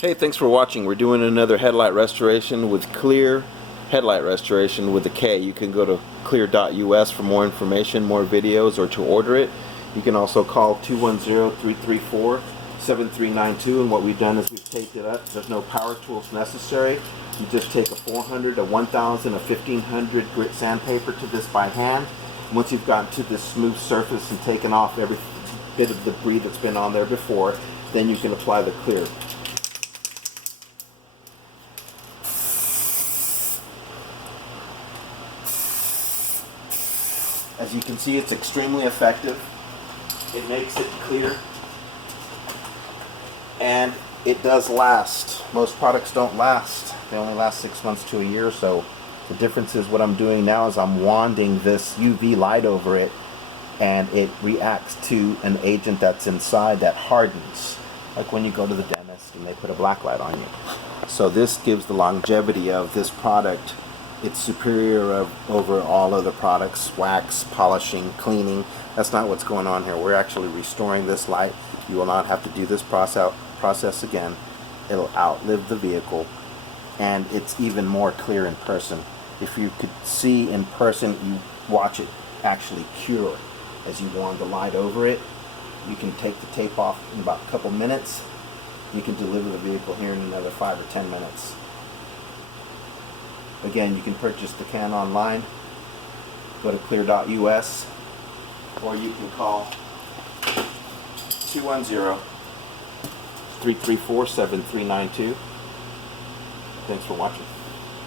Hey, thanks for watching. We're doing another headlight restoration with Clear Headlight Restoration with a K. You can go to clear.us for more information, more videos, or to order it. You can also call 210-334-7392, and what we've done is we've taped it up. There's no power tools necessary. You just take a 400, a 1000, a 1500 grit sandpaper to this by hand. Once you've gotten to this smooth surface and taken off every bit of debris that's been on there before, then you can apply the clear. As you can see, it's extremely effective. It makes it clear, and it does last. Most products don't last. They only last 6 months to a year or so. The difference is what I'm doing now is I'm wanding this UV light over it, and it reacts to an agent that's inside that hardens, like when you go to the dentist and they put a black light on you. So this gives the longevity of this product. It's superior over all other products, wax, polishing, cleaning. That's not what's going on here. We're actually restoring this light. You will not have to do this process again. It'll outlive the vehicle, and it's even more clear in person. If you could see in person, you watch it actually cure as you warm the light over it. You can take the tape off in about a couple minutes. You can deliver the vehicle here in another 5 or 10 minutes. Again, you can purchase the can online. Go to clear.us, or you can call 210-334-7392. Thanks for watching.